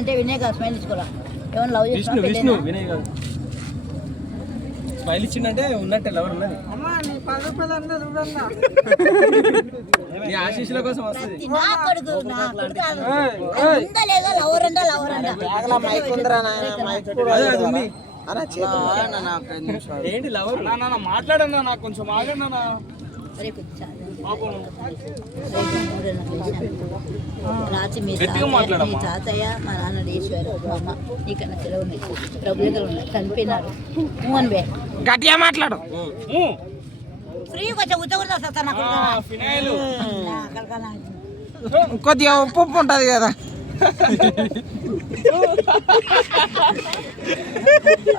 అంటే వినయ్ కాదు స్మైల్ ఇచ్చుకోరా. ఏమన్నా లవ్ చేసినా విష్ణు వినయ్ కాదు. స్మైల్ ఇచ్చిందంటే ఉన్నట్టే లవర్ ఉన్నది. అమ్మా నీ 10 రూపాయలు అన్న చూడన్నా. నీ ఆశీస్సుల కోసం వస్తది. నా కొడుకు ఉందా లేదా లవర్ అంట బ్యాగ్ల మైక్ ఉందిరా నాయనా, మైక్ కూడా అది ఉంది. అన్న చేతులు అన్న నాకు 5 నిమిషాలు. ఏంటి లవర్? నా మాట్లాడన్నా నాకు కొంచెం ఆగన్నా నా. అరే కొంచెం పాపం రాత్రి మీ తాతయ్య మా నాన్న ఈశ్వరు మా అమ్మ నీకన్నా సెలవు ఉన్నాయి ప్రభు దగ్గర ఉన్నాయి చనిపోయినారు. మోహన్ బే గట్టిగా మాట్లాడు. ఫ్రీ కొంచెం ఉత్తకుండా కొద్దిగా ఉప్పు ఉప్పు ఉంటది కదా.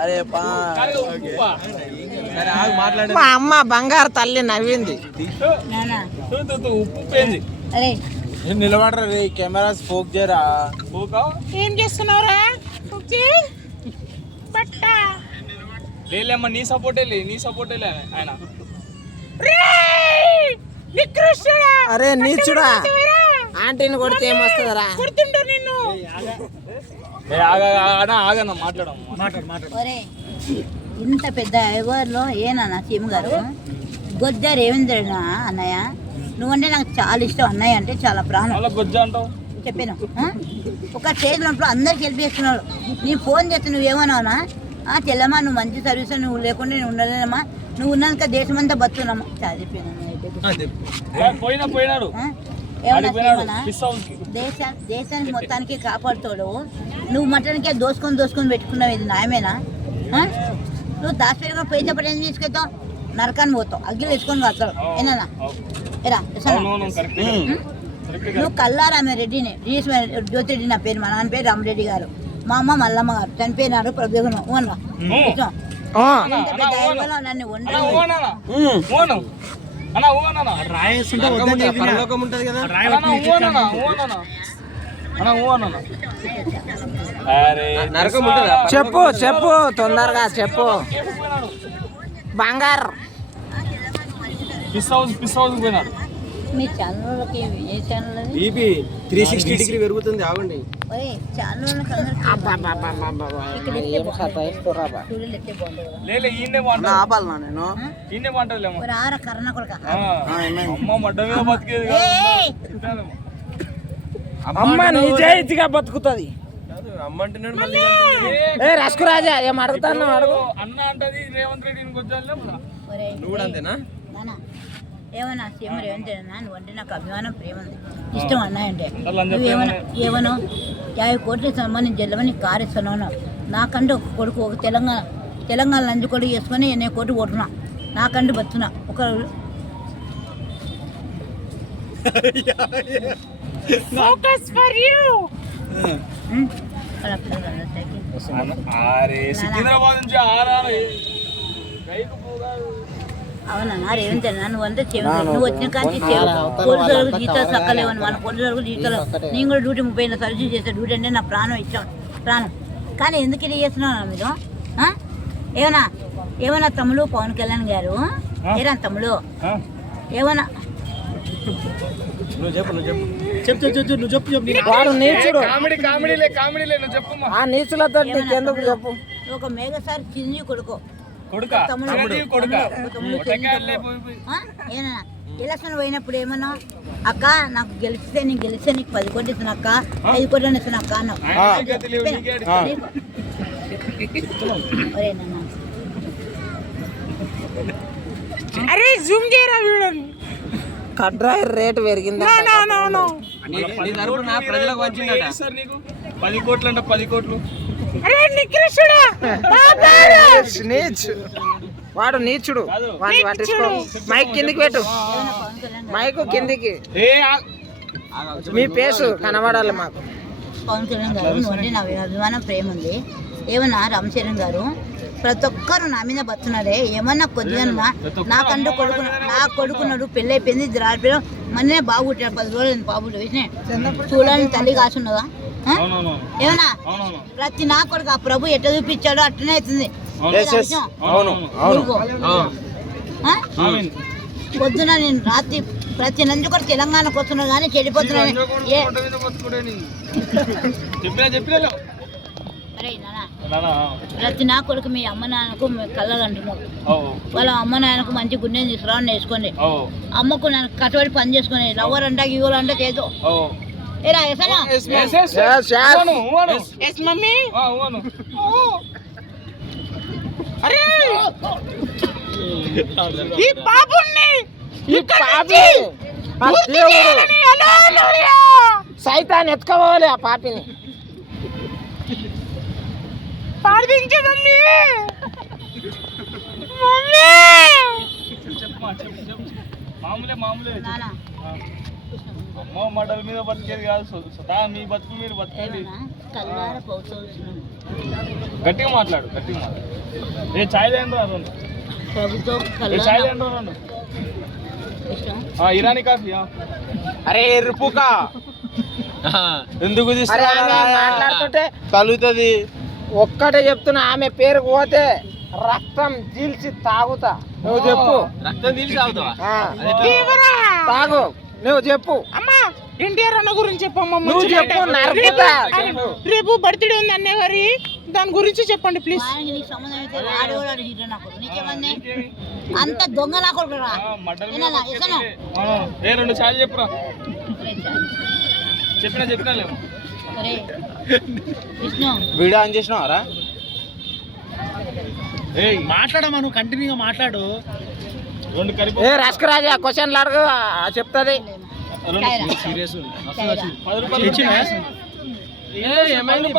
అరే మా అమ్మ బంగారు తల్లి నవ్వింది. అరే నిలబడరా రే, కెమెరాస్ ఫోక్ చేయరా. ఏం చేస్తున్నావురా? లేమ్మా నీ సపోర్టే ఆయన. అరే నీచుడా, ఆంటీని కొడితే ఏమొస్తుందిరా? ఆగన్నా మాట్లాడు. ఒరే ఇంత పెద్ద ఎవరిలో ఏనన్నా సీఎం గారు గొజ్జ రేవేంద్రనా అన్నయ్య, నువ్వంటే నాకు చాలా ఇష్టం. అన్నయ్య అంటే చాలా ప్రాణం. గొజ్జ అంటావు చెప్పాను. ఒక స్టేజ్ ఉన్నప్పుడు అందరికి హెల్ప్ చేస్తున్నాడు. నేను ఫోన్ చేస్తే నువ్వేమన్నావునా? తెల్లమ్మా నువ్వు మంచి సర్వీస్, నువ్వు లేకుండా నేను ఉండలేనమ్మా, నువ్వు ఉన్నాక దేశం అంతా బతున్నామ్మా. చాలా చెప్పాను. దేశానికి మొత్తానికి కాపాడుతాడు. నువ్వు మటన్కే దోసుకొని పెట్టుకున్నావు. ఇది న్యాయమేనా? నువ్వు దాచిపెట్టుకుని పోయి చెప్పడం ఏం తీసుకెళ్తావు? నరకాన్ని పోతావు, అగ్గిలు వేసుకొని కాస్తావు. ఏనా ఎరా నువ్వు కల్లారామె రెడ్డిని, జ్యోతిరెడ్డి నా పేరు, మా నాన్న పేరు రామరెడ్డి గారు, మా అమ్మ మల్లమ్మ గారు చనిపోయినారు. ప్రభుత్వం ఓన్గా నన్ను చెప్పు చెప్పు తొందరగా చెప్పు. బంగారు మీ ఛానల్లోకి ఏ ఛానల్ అది? 360 డిగ్రీ పెరుగుతుంది. ఆగండి. అమ్మ నిజాయితీగా బతుకుతుంది. రస్కురాజా ఏం అడుగుతాను అడుగు. అన్న అంటది రేవంత్ రెడ్డి ఏమన్నా సీఎం రేవంత్ రెడ్డి నువ్వంటే నాకు అభిమానం, ప్రేమ ఉంది, ఇష్టం. అన్నాయంటే ఏమనో 50 కోట్లు సంబంధించి జల్లమని కారు ఇస్తున్నాను. నాకంటే ఒక కొడుకు, ఒక తెలంగాణ లంచ్ కొడుకు వేసుకొని 8 కోట్లు కొట్టున్నా. నాకంటే బతున్నా ఒక అవునా రేవంత్ రెడ్డి నువ్వు అంతా నువ్వు వచ్చిన కానీ పోలీసులకు జీతాలు చక్కలేవని, మన పోలీసులకు జీతాలు. నేను కూడా డ్యూటీ 30 ఏళ్ళ సర్వీస్ చేసే డ్యూటీ అంటే నా ప్రాణం ఇచ్చాను, ప్రాణం. కానీ ఎందుకు ఇది చేస్తున్నావు మీరు? ఏమన్నా తమ్ముడు పవన్ కళ్యాణ్ గారు, ఏరా తమ్ముడు ఏమన్నా ఒక మేఘసారి చిన్ని కొడుకు ఎలక్షన్ పోయినప్పుడు ఏమన్నా అక్క నాకు గెలిస్తే నీకు 10 కోట్లు ఇస్తాను అక్క, 5 కోట్లు ఇస్తాను అక్క అన్నావు. అరే జూమ్ చేయరా వీడియోని. కడ్రాయి రేటు పెరిగింది. 10 కోట్లు అంటే 10 కోట్లు. వాడు నీచుడు. పట్టించుకో. మైక్ కిందికి పెట్టు, మైక్ కిందికి. మీ పేసు కనబడాలి మాకు. పవన్ కళ్యాణ్ గారు నుండి నా అభిమానం, ప్రేమ ఉంది. ఏమన్నా రామ్ చరణ్ గారు ప్రతి ఒక్కరు నా మీద బతున్నారే. ఏమన్నా కొద్దిగా నాకంటూ నా కొడుకున్నాడు, పెళ్ళి అయిపోయింది, ద్రాడిపోయాడు, మనే బాబు పుట్టాడు, 10 రోజులు బాబు వేసిన చూడాలని తల్లి కాసున్నదా? ఏమన్నా ప్రతి నా కొడుకు ఆ ప్రభు ఎట్లా చూపించాడో అట్లనే అవుతుంది. పొద్దున నేను రాత్రి ప్రతి నంది కూడా తెలంగాణకు వస్తున్నారు కానీ చెడిపోతున్నారు. చెప్పినా అరే నాన్న, ప్రతి నా కొడుకు మీ అమ్మ నాన్నకు కళ్ళలు అంటున్నారు. వాళ్ళ అమ్మ నాన్నకు మంచి గుండెని తీసుకురావని నేర్చుకోండి. అమ్మకు నాన్న కట్టుబడి పని చేసుకుని లవ్వర్ అంటా ఇవ్వాలి అంటే ఏదో ఏరా ఎసనా మమ్మీ అరే ఈ పాపుని సైతాన్ని ఎత్తుకోవాలి ఆ పాపిని పాడిపించే మమ్మీ మామూలే నాన్న అమ్మ మడల మీద బతికేది కాదు. మీ బతుకు మీరు బతకండి. కల్లార పౌసోస్తున్నాను గట్టిగా మాట్లాడు. ఏ చాయ్ తేండి రెండు. ప్రభుత్వం చాయ్ కల్లార తేండి రెండు. ఇష్టం. ఇరానీ కాఫీ. అరే ఎర్రిపుకా ఎందుకు మాట్లాడుతుంటే కలుగుతుంది. ఒక్కటే చెప్తున్నా, ఆమె పేరు పోతే రక్తం చీల్చి తాగుతా. నువ్వు చెప్పు. రక్తం తీసి తాగుతావా? తాగు. నువ్వు చెప్పు. అమ్మా ఎన్టీఆర్ అన్న గురించి చెప్పమ్మా. నువ్వు చెప్పు. నరుకుతా. రేపు బర్త్డే ఉంది అన్నగారి, దాని గురించి చెప్పండి ప్లీజ్. వానికి నీకు సంబంధం అయితే ఆడవాడు అడిగిరా నా కొడుకు. నీకేమన్నా అంత దొంగ నా కొడుకు రా. ఏ రెండు చాయ్ చెప్పురా. చెప్పినా లేవు. అరే విష్ణు వీడియో ఆన్ చేసినావారా? మాట్లాడమా, నువ్వు కంటిన్యూగా మాట్లాడు. రెండు కలిపి ఏ రస్కరాజా క్వశ్చన్లు అడుగు, చెప్తుంది. సీరియస్ కైరా. 10 రూపాయలు చాయ్. ఏమైంది?